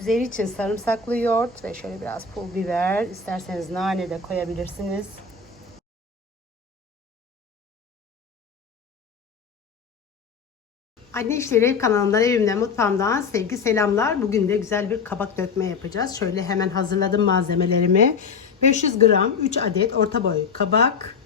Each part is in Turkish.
Üzeri için sarımsaklı yoğurt ve şöyle biraz pul biber. İsterseniz nane de koyabilirsiniz. Anne İşleri Ev kanalından evimden mutfağımdan sevgi selamlar. Bugün de güzel bir kabak dökme yapacağız. Şöyle hemen hazırladım malzemelerimi. 500 gram 3 adet orta boy kabak.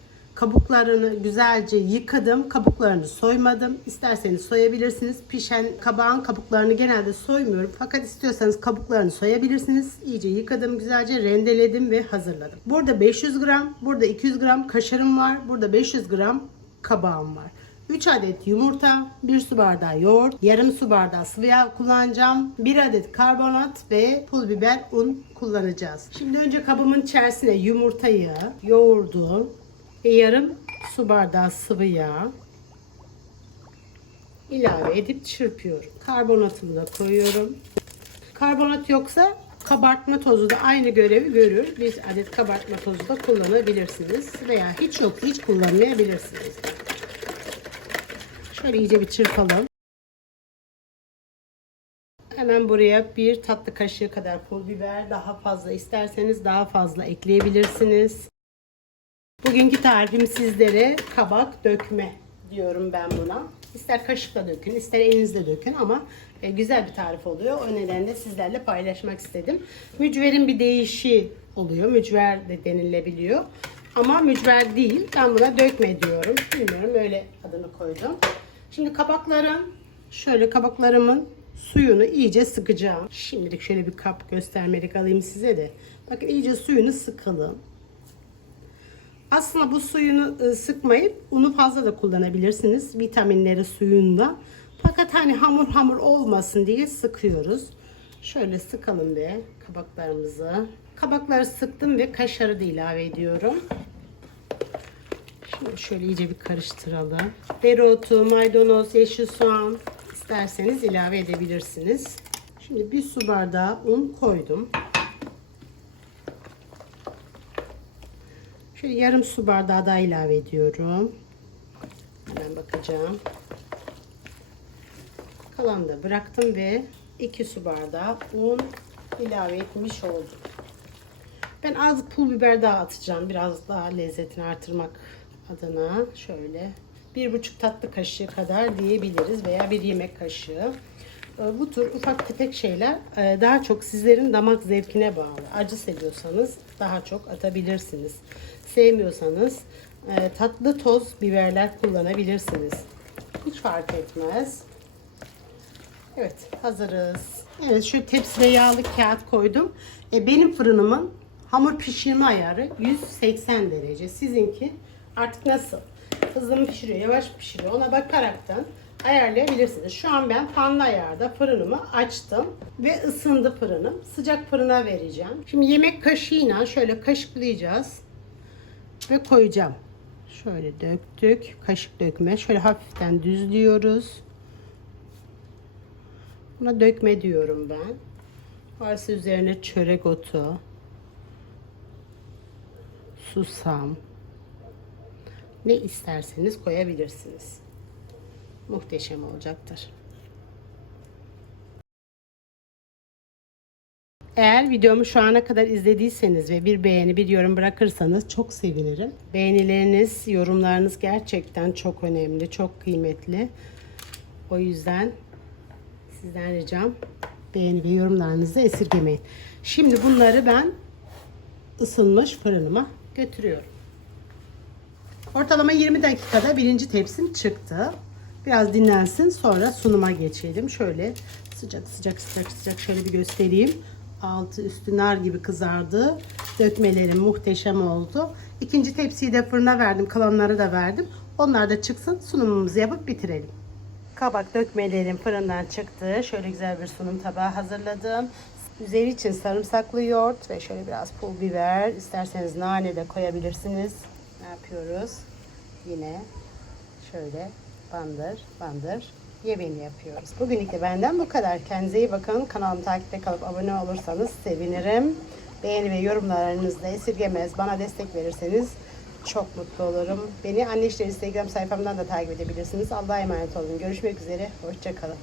Kabuklarını güzelce yıkadım. Kabuklarını soymadım. İsterseniz soyabilirsiniz. Pişen kabağın kabuklarını genelde soymuyorum. Fakat istiyorsanız kabuklarını soyabilirsiniz. İyice yıkadım. Güzelce rendeledim ve hazırladım. Burada 500 gram, burada 200 gram kaşarım var. Burada 500 gram kabağım var. 3 adet yumurta, 1 su bardağı yoğurt, yarım su bardağı sıvı yağ kullanacağım. 1 adet karbonat ve pul biber un kullanacağız. Şimdi önce kabımın içerisine yumurtayı, yoğurdu yarım su bardağı sıvı yağ ilave edip çırpıyorum. Karbonatımı da koyuyorum. Karbonat yoksa kabartma tozu da aynı görevi görür. Bir adet kabartma tozu da kullanabilirsiniz. Veya hiç yok hiç kullanmayabilirsiniz. Şöyle iyice bir çırpalım. Hemen buraya bir tatlı kaşığı kadar pul biber daha fazla isterseniz daha fazla ekleyebilirsiniz. Bugünkü tarifim sizlere kabak dökme diyorum ben buna. İster kaşıkla dökün, ister elinizle dökün ama e, güzel bir tarif oluyor. O nedenle sizlerle paylaşmak istedim. Mücverin bir değişi oluyor. Mücver de denilebiliyor. Ama mücver değil. Ben buna dökme diyorum. Bilmiyorum öyle adını koydum. Şimdi kabaklarım şöyle kabaklarımın suyunu iyice sıkacağım. Şimdilik şöyle bir kap göstermelik alayım size de. Bakın iyice suyunu sıkalım. Aslında bu suyunu ı, sıkmayıp unu fazla da kullanabilirsiniz. Vitaminleri suyunda. Fakat hani hamur hamur olmasın diye sıkıyoruz. Şöyle sıkalım be kabaklarımızı. Kabakları sıktım ve kaşarı da ilave ediyorum. Şimdi şöyle iyice bir karıştıralım. Dereotu, maydanoz, yeşil soğan isterseniz ilave edebilirsiniz. Şimdi bir su bardağı un koydum. Şöyle yarım su bardağı daha ilave ediyorum. Hemen bakacağım. Kalanı da bıraktım ve 2 su bardağı un ilave etmiş oldum. Ben az pul biber daha atacağım. Biraz daha lezzetini artırmak adına. Şöyle bir buçuk tatlı kaşığı kadar diyebiliriz veya bir yemek kaşığı. Ee, Bu tür ufak tefek şeyler e, daha çok sizlerin damak zevkine bağlı. Acı seviyorsanız daha çok atabilirsiniz. Sevmiyorsanız e, tatlı toz biberler kullanabilirsiniz. Hiç fark etmez. Evet hazırız. Evet şu tepsiye yağlı kağıt koydum. E, benim fırınımın hamur pişirme ayarı 180 derece. Sizinki artık nasıl? Hızlı mı pişiriyor, yavaş mı pişiriyor ona bakaraktan ayarlayabilirsiniz. Şu an ben fanlı ayarda fırınımı açtım ve ısındı fırınım. Sıcak fırına vereceğim. Şimdi yemek kaşığıyla şöyle kaşıklayacağız ve koyacağım. Şöyle döktük. Kaşık dökme. Şöyle hafiften düzlüyoruz. Buna dökme diyorum ben. Varsa üzerine çörek otu, susam, ne isterseniz koyabilirsiniz. Muhteşem olacaktır. Eğer videomu şu ana kadar izlediyseniz ve bir beğeni, bir yorum bırakırsanız çok sevinirim. Beğenileriniz, yorumlarınız gerçekten çok önemli, çok kıymetli. O yüzden sizden ricam beğeni ve yorumlarınızı esirgemeyin. Şimdi bunları ben ısınmış fırınıma götürüyorum. Ortalama 20 dakikada birinci tepsim çıktı. Biraz dinlensin sonra sunuma geçelim. Şöyle sıcak sıcak sıcak sıcak şöyle bir göstereyim. Altı üstü nar gibi kızardı. Dökmelerim muhteşem oldu. İkinci tepsiyi de fırına verdim. Kalanları da verdim. Onlar da çıksın sunumumuzu yapıp bitirelim. Kabak dökmelerim fırından çıktı. Şöyle güzel bir sunum tabağı hazırladım. Üzeri için sarımsaklı yoğurt ve şöyle biraz pul biber. İsterseniz nane de koyabilirsiniz. Ne yapıyoruz? Yine şöyle bandır bandır yemeğini yapıyoruz. Bugünlük de benden bu kadar. Kendinize iyi bakın. Kanalımı takipte kalıp abone olursanız sevinirim. Beğeni ve yorumlarınızı da esirgemez. Bana destek verirseniz çok mutlu olurum. Beni Anne İşleri Instagram sayfamdan da takip edebilirsiniz. Allah'a emanet olun. Görüşmek üzere. Hoşçakalın.